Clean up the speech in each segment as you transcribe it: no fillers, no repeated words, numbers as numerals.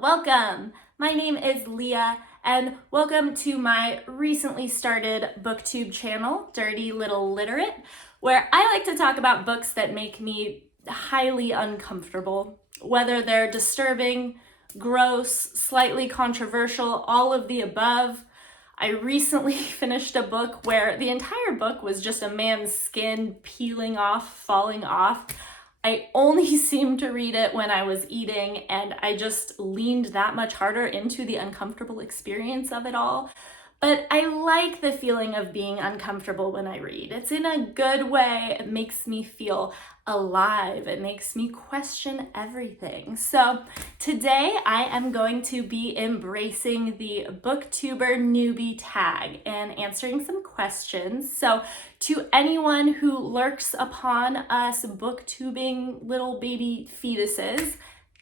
Welcome! My name is Leah and welcome to my recently started BookTube channel, Dirty Little Literate, where I like to talk about books that make me highly uncomfortable, whether they're disturbing, gross, slightly controversial, all of the above. I recently finished a book where the entire book was just a man's skin peeling off, falling off. I only seemed to read it when I was eating, and I just leaned that much harder into the uncomfortable experience of it all. But I like the feeling of being uncomfortable when I read. It's in a good way. It makes me feel alive. It makes me question everything. So today I am going to be embracing the booktuber newbie tag and answering some questions. So to anyone who lurks upon us booktubing little baby fetuses,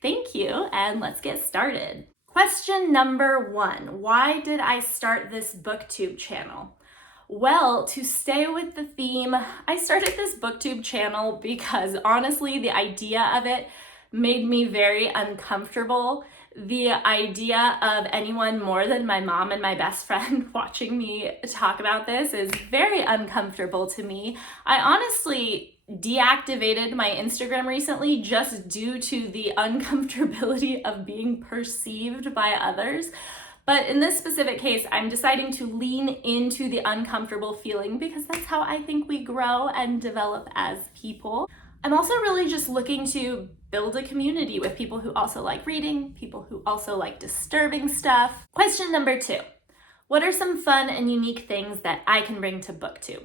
thank you, and let's get started. Question number 1, why did I start this booktube channel? Well, to stay with the theme, I started this booktube channel because honestly, the idea of it made me very uncomfortable. The idea of anyone more than my mom and my best friend watching me talk about this is very uncomfortable to me. I honestly deactivated my Instagram recently just due to the uncomfortability of being perceived by others. But in this specific case, I'm deciding to lean into the uncomfortable feeling because that's how I think we grow and develop as people. I'm also really just looking to build a community with people who also like reading, people who also like disturbing stuff. Question number 2, what are some fun and unique things that I can bring to BookTube?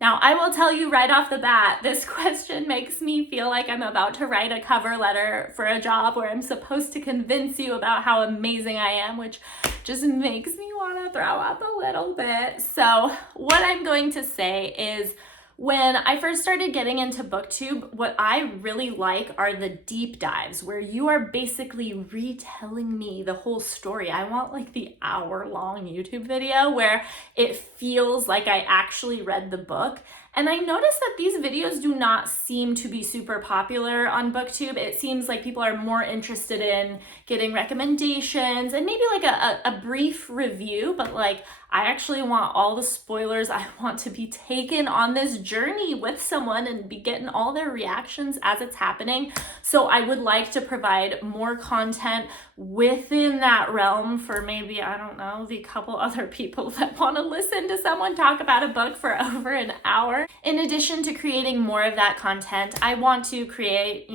Now, I will tell you right off the bat, this question makes me feel like I'm about to write a cover letter for a job where I'm supposed to convince you about how amazing I am, which just makes me want to throw up a little bit. So what I'm going to say is, when I first started getting into BookTube, what I really like are the deep dives where you are basically retelling me the whole story. I want like the hour-long YouTube video where it feels like I actually read the book. And I noticed that these videos do not seem to be super popular on BookTube. It seems like people are more interested in getting recommendations and maybe like a brief review, but like I actually want all the spoilers. I want to be taken on this journey with someone and be getting all their reactions as it's happening. So I would like to provide more content within that realm for maybe, I don't know, the couple other people that want to listen to someone talk about a book for over an hour. In addition to creating more of that content, I want to create,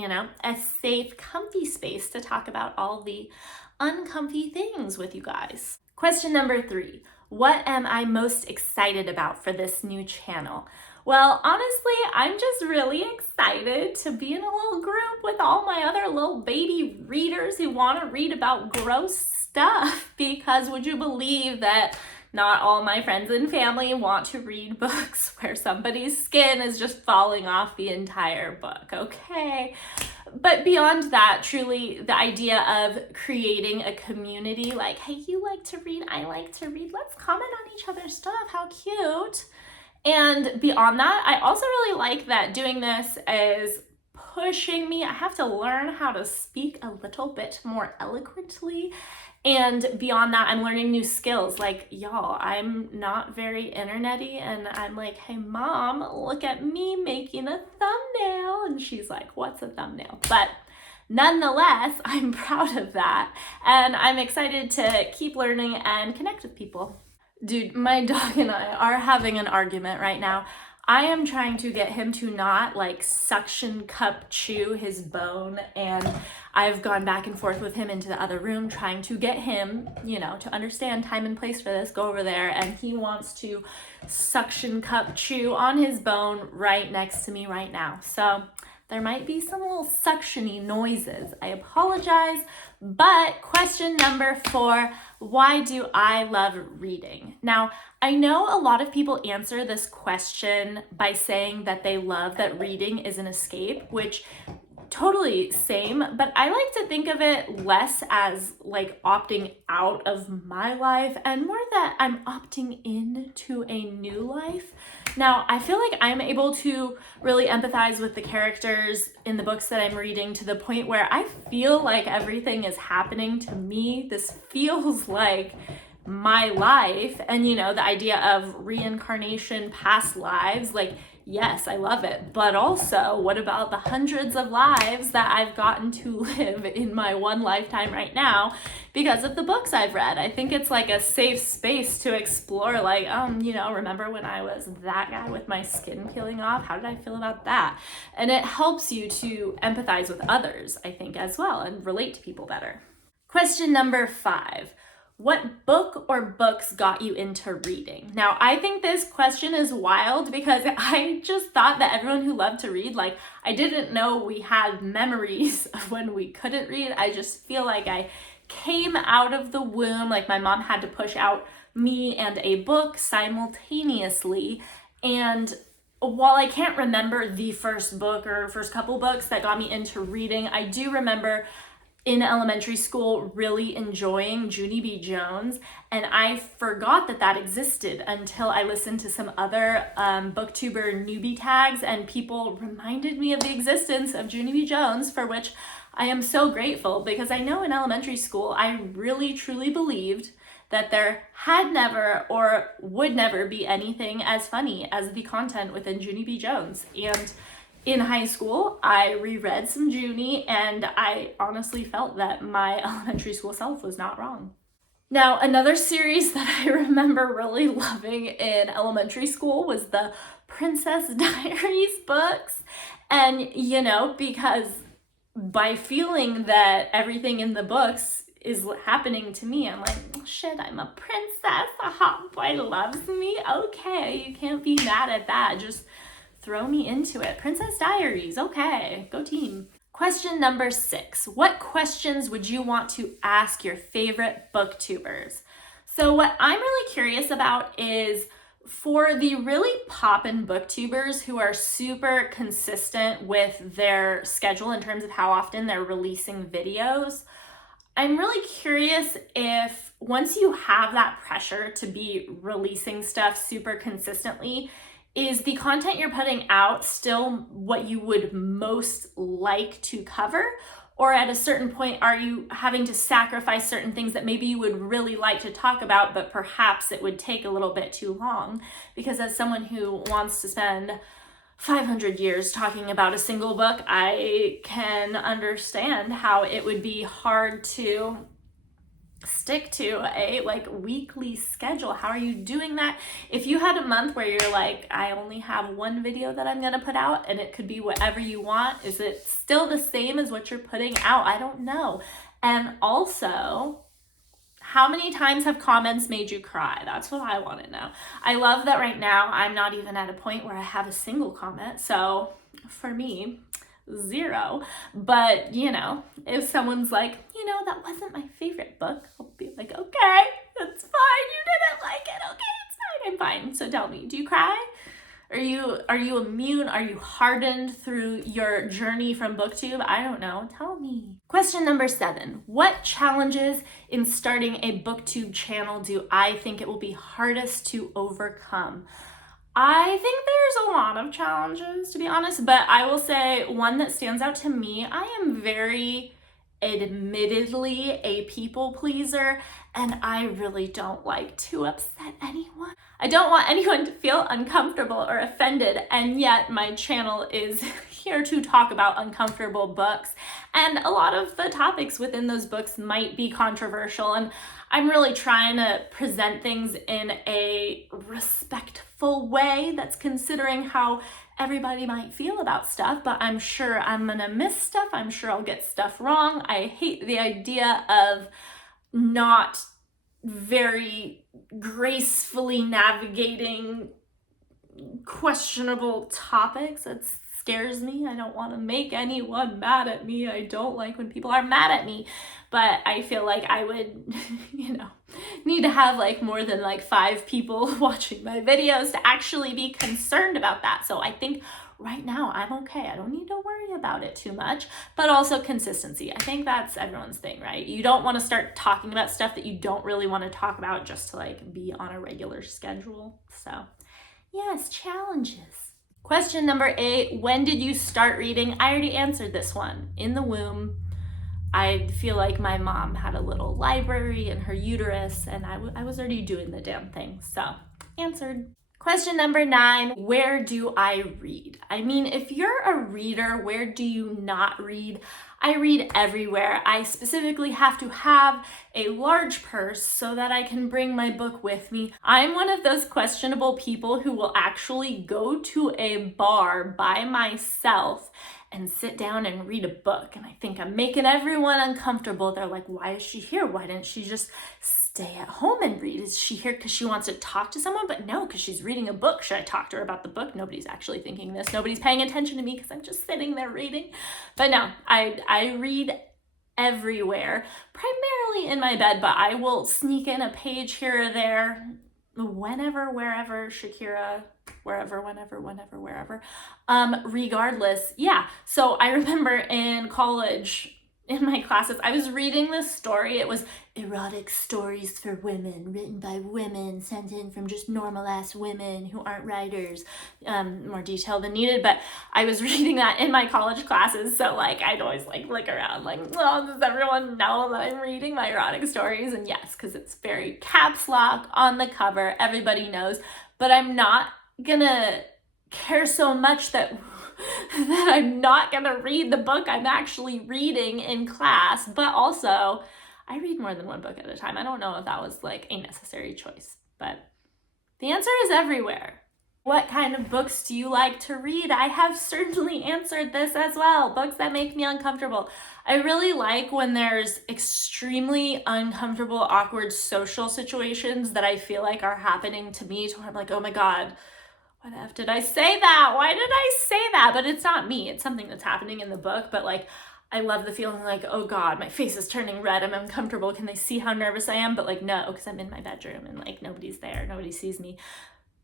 a safe, comfy space to talk about all the uncomfy things with you guys. Question number 3. What am I most excited about for this new channel? Well, honestly, I'm just really excited to be in a little group with all my other little baby readers who want to read about gross stuff, because would you believe that not all my friends and family want to read books where somebody's skin is just falling off the entire book, okay? But beyond that, truly the idea of creating a community, like, hey, you like to read, I like to read, let's comment on each other's stuff, how cute. And beyond that, I also really like that doing this is pushing me. I have to learn how to speak a little bit more eloquently. And beyond that, I'm learning new skills. Like, y'all, I'm not very internety, and I'm like, hey, mom, look at me making a thumbnail. And she's like, what's a thumbnail? But nonetheless, I'm proud of that. And I'm excited to keep learning and connect with people. Dude, my dog and I are having an argument right now. I am trying to get him to not like suction cup chew his bone, and I've gone back and forth with him into the other room trying to get him, to understand time and place for this, go over there, and he wants to suction cup chew on his bone right next to me right now. So there might be some little suction-y noises. I apologize. But question number 4, why do I love reading? Now, I know a lot of people answer this question by saying that they love that reading is an escape, which totally same, but I like to think of it less as like opting out of my life and more that I'm opting into a new life. Now, I feel like I'm able to really empathize with the characters in the books that I'm reading to the point where I feel like everything is happening to me. This feels like my life, and you know, the idea of reincarnation, past lives, like, yes, I love it, but also what about the hundreds of lives that I've gotten to live in my one lifetime right now because of the books I've read? I think it's like a safe space to explore, like, you know, remember when I was that guy with my skin peeling off? How did I feel about that? And it helps you to empathize with others, I think, as well, and relate to people better. Question number 5. What book or books got you into reading? Now, I think this question is wild because I just thought that everyone who loved to read, like, I didn't know we had memories of when we couldn't read. I just feel like I came out of the womb, like my mom had to push out me and a book simultaneously. And while I can't remember the first book or first couple books that got me into reading, I do remember in elementary school really enjoying Junie B. Jones, and I forgot that that existed until I listened to some other booktuber newbie tags, and people reminded me of the existence of Junie B. Jones, for which I am so grateful, because I know in elementary school I really truly believed that there had never or would never be anything as funny as the content within Junie B. Jones. And in high school, I reread some Junie, and I honestly felt that my elementary school self was not wrong. Now, another series that I remember really loving in elementary school was the Princess Diaries books. And, you know, because by feeling that everything in the books is happening to me, I'm like, oh, shit, I'm a princess. A hot boy loves me. Okay, you can't be mad at that. Just throw me into it. Princess Diaries, okay, go team. Question number 6. What questions would you want to ask your favorite booktubers? So what I'm really curious about is for the really poppin' booktubers who are super consistent with their schedule in terms of how often they're releasing videos, I'm really curious if once you have that pressure to be releasing stuff super consistently, is the content you're putting out still what you would most like to cover? Or at a certain point, are you having to sacrifice certain things that maybe you would really like to talk about, but perhaps it would take a little bit too long? Because as someone who wants to spend 500 years talking about a single book, I can understand how it would be hard to stick to a like weekly schedule. How are you doing that? If you had a month where you're like, I only have one video that I'm gonna put out and it could be whatever you want, is it still the same as what you're putting out? I don't know. And also, how many times have comments made you cry? That's what I want to know. I love that right now I'm not even at a point where I have a single comment. So for me, 0. But, you know, if someone's like, you know, that wasn't my favorite book, I'll be like, okay, that's fine. You didn't like it. Okay, it's fine. I'm fine. So tell me, do you cry? Are you immune? Are you hardened through your journey from BookTube? I don't know. Tell me. Question number 7. What challenges in starting a BookTube channel do I think it will be hardest to overcome? I think there's a lot of challenges, to be honest, but I will say one that stands out to me, I am very admittedly a people pleaser, and I really don't like to upset anyone. I don't want anyone to feel uncomfortable or offended, and yet my channel is here to talk about uncomfortable books, and a lot of the topics within those books might be controversial, and I'm really trying to present things in a respectful way that's considering how everybody might feel about stuff, but I'm sure I'm gonna miss stuff. I'm sure I'll get stuff wrong. I hate the idea of not very gracefully navigating questionable topics. It scares me. I don't want to make anyone mad at me. I don't like when people are mad at me, but I feel like I would, you know, need to have like more than like 5 people watching my videos to actually be concerned about that. So I think right now I'm okay. I don't need to worry about it too much. But also consistency. I think that's everyone's thing, right? You don't want to start talking about stuff that you don't really want to talk about just to like be on a regular schedule. So yes, challenges. Question number 8, when did you start reading? I already answered this one. In the womb. I feel like my mom had a little library in her uterus and I was already doing the damn thing. So, answered. Question number 9, where do I read? I mean, if you're a reader, where do you not read? I read everywhere. I specifically have to have a large purse so that I can bring my book with me. I'm one of those questionable people who will actually go to a bar by myself and sit down and read a book. And I think I'm making everyone uncomfortable. They're like, why is she here? Why didn't she just stay at home and read? Is she here because she wants to talk to someone? But no, because she's reading a book. Should I talk to her about the book? Nobody's actually thinking this. Nobody's paying attention to me because I'm just sitting there reading. But no, I read everywhere, primarily in my bed, but I will sneak in a page here or there, whenever, wherever, Shakira, wherever, whenever, wherever. Regardless, yeah. So I remember in college, in my classes, I was reading this story. It was erotic stories for women, written by women, sent in from just normal ass women who aren't writers, more detail than needed. But I was reading that in my college classes. So like, I'd always like look around like, well, does everyone know that I'm reading my erotic stories? And yes, because it's very caps lock on the cover. Everybody knows, but I'm not gonna care so much that I'm not gonna read the book I'm actually reading in class. But also, I read more than one book at a time. I don't know if that was like a necessary choice, but the answer is everywhere. What kind of books do you like to read? I have certainly answered this as well. Books that make me uncomfortable. I really like when there's extremely uncomfortable, awkward social situations that I feel like are happening to me, to where I'm like, oh my God, why the F did I say that? Why did I say that? But it's not me. It's something that's happening in the book. But like, I love the feeling like, oh God, my face is turning red. I'm uncomfortable. Can they see how nervous I am? But like, no, because I'm in my bedroom and like nobody's there. Nobody sees me.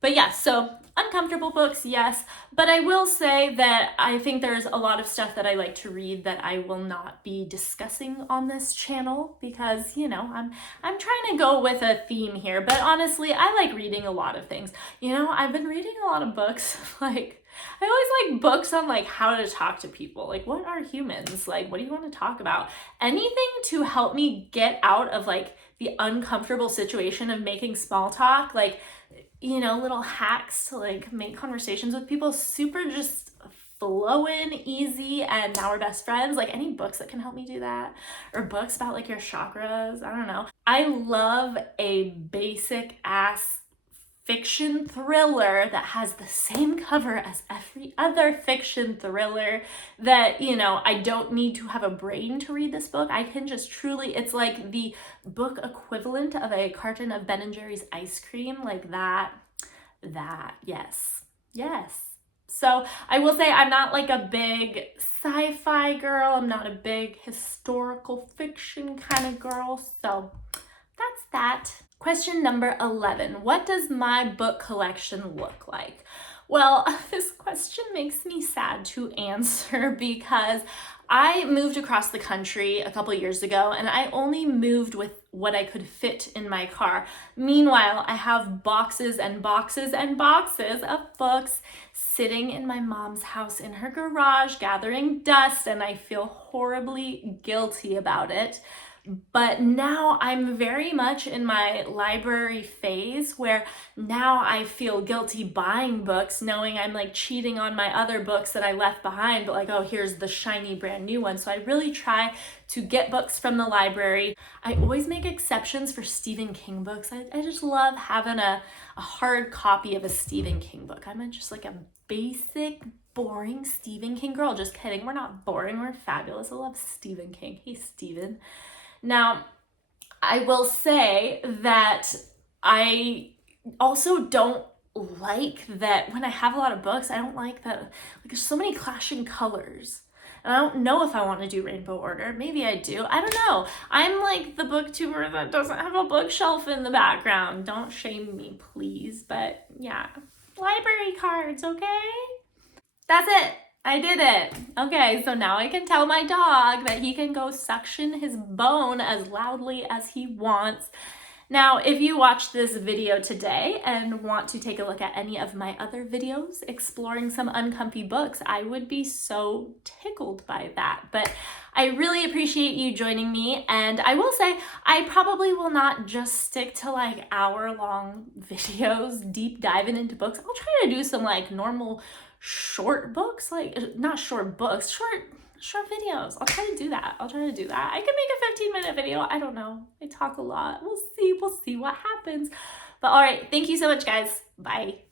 But yeah, so uncomfortable books, yes. But I will say that I think there's a lot of stuff that I like to read that I will not be discussing on this channel because, you know, I'm trying to go with a theme here. But honestly, I like reading a lot of things. You know, I've been reading a lot of books. Like, I always like books on like how to talk to people. Like, what are humans? Like, what do you want to talk about? Anything to help me get out of like the uncomfortable situation of making small talk. Like, you know, little hacks to like make conversations with people super just flowing easy, and now we're best friends. Like, any books that can help me do that, or books about like your chakras. I don't know. I love a basic ass fiction thriller that has the same cover as every other fiction thriller, that, you know, I don't need to have a brain to read this book. I can just truly, it's like the book equivalent of a carton of Ben & Jerry's ice cream, like that, yes. So I will say I'm not like a big sci-fi girl. I'm not a big historical fiction kind of girl. So that's that. Question number 11, what does my book collection look like? Well, this question makes me sad to answer because I moved across the country a couple years ago and I only moved with what I could fit in my car. Meanwhile, I have boxes and boxes and boxes of books sitting in my mom's house in her garage gathering dust, and I feel horribly guilty about it. But now I'm very much in my library phase where now I feel guilty buying books, knowing I'm like cheating on my other books that I left behind, but like, oh, here's the shiny brand new one. So I really try to get books from the library. I always make exceptions for Stephen King books. I just love having a hard copy of a Stephen King book. I'm just like a basic, boring Stephen King girl. Just kidding. We're not boring. We're fabulous. I love Stephen King. Hey, Stephen. Now, I will say that I also don't like that when I have a lot of books, I don't like that like there's so many clashing colors. And I don't know if I want to do rainbow order. Maybe I do. I don't know. I'm like the booktuber that doesn't have a bookshelf in the background. Don't shame me, please. But yeah, library cards, okay? That's it. I did it. Okay, so now I can tell my dog that he can go suction his bone as loudly as he wants. Now, if you watched this video today and want to take a look at any of my other videos exploring some uncomfy books, I would be so tickled by that. But I really appreciate you joining me, and I will say I probably will not just stick to like hour-long videos deep diving into books. I'll try to do some like normal short books, like not short books, short videos. I'll try to do that. I can make a 15-minute video. I don't know. I talk a lot. We'll see what happens. But all right, thank you so much, guys. Bye.